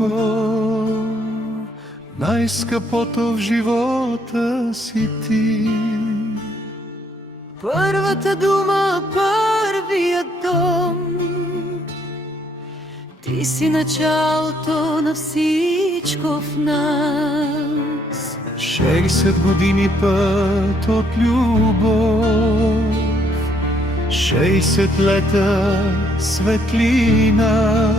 малко, най-скъпото в живота си ти. Първата дума, първият дом, ти си началото на всичко в нас. 60 години път от любов, 60 лета светлина,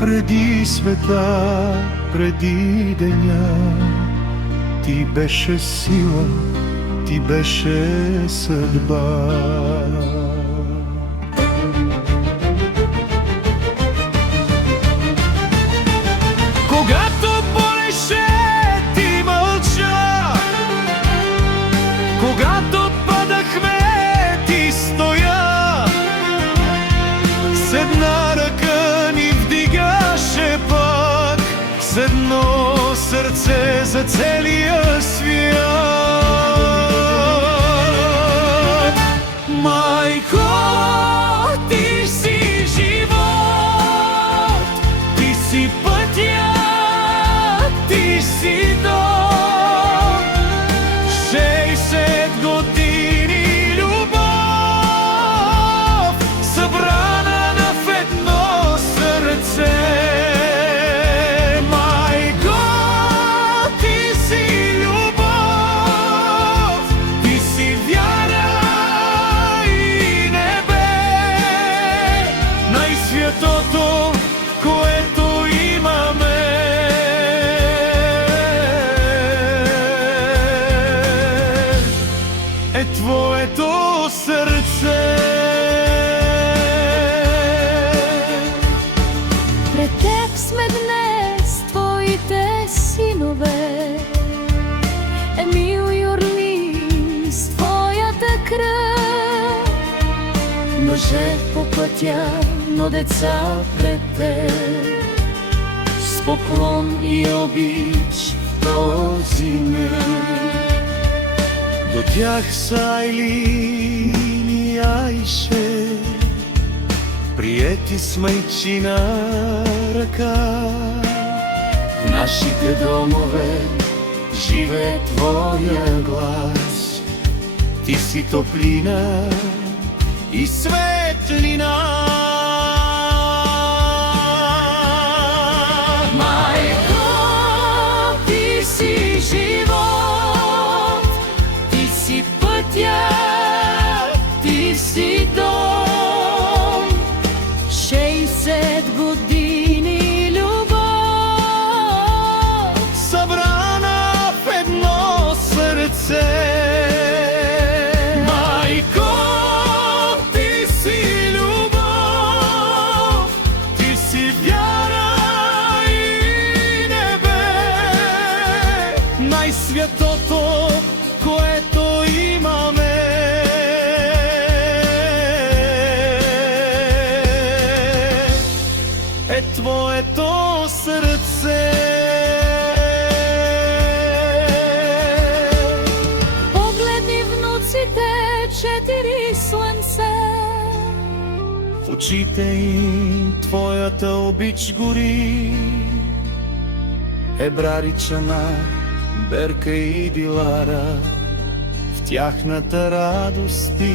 преди света, преди деня. Ти беше сила, ти беше съдба. Когато болеше, ти мълча. Когато падахме, ти стоя. С една ръка ни вдигаше пък, с едно сърце за целия свят. Майко, ти си живот, ти си пътя, ти си дом. 60 години любов, събрана в едно сърце. Майко, ти си любов, ти си вяра и небе, най-святото, което имаме. Е твоето сърце. Пред теб сме днес, твоите синове, Емил и Орлин с твоята кръв. Мъже по пътя, но деца пред теб, с поклон и обич в този мир. До тях са Айлин и Айше, приети с майчина ръка. В нашите домове живее твоя глас. Ти си топлина и светлина. Майко, ти си живот, ти си пътя, ти си дом. 60 години любов, Събрана в едно сърце. Майко, ти си любов, ти си вяра и небе, най-святото, което имаме. Е твоето сърце. погледни внуците, 4 слънца. В очите им твоята обич гори. Ебраричана, Берка и Дилара, в тяхната радост ти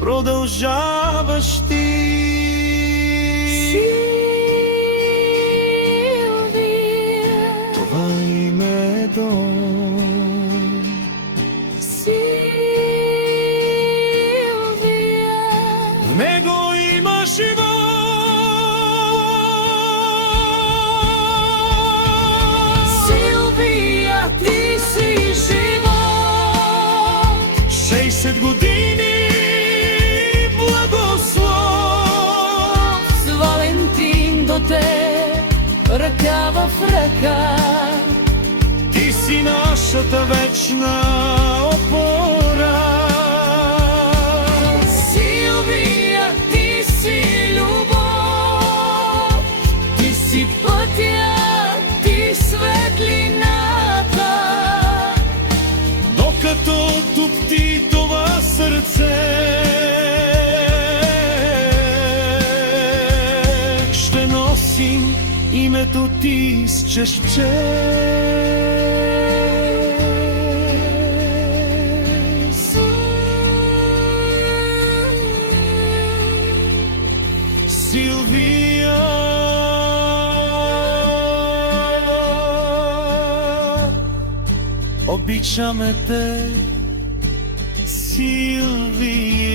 продължаваш ти. Силвия, Това име е дом. Силвия, В него има живот. Силвия, ти си живот. 60 години благослов. С Валентин до теб, ръка в ръка. Ти си нашата вечна опора. Силвия, ти си любов, ти си пътя, ти светлината. Докато топти това сърце, ще носим tu ti që shpres. Silvia, običa me te Silvia.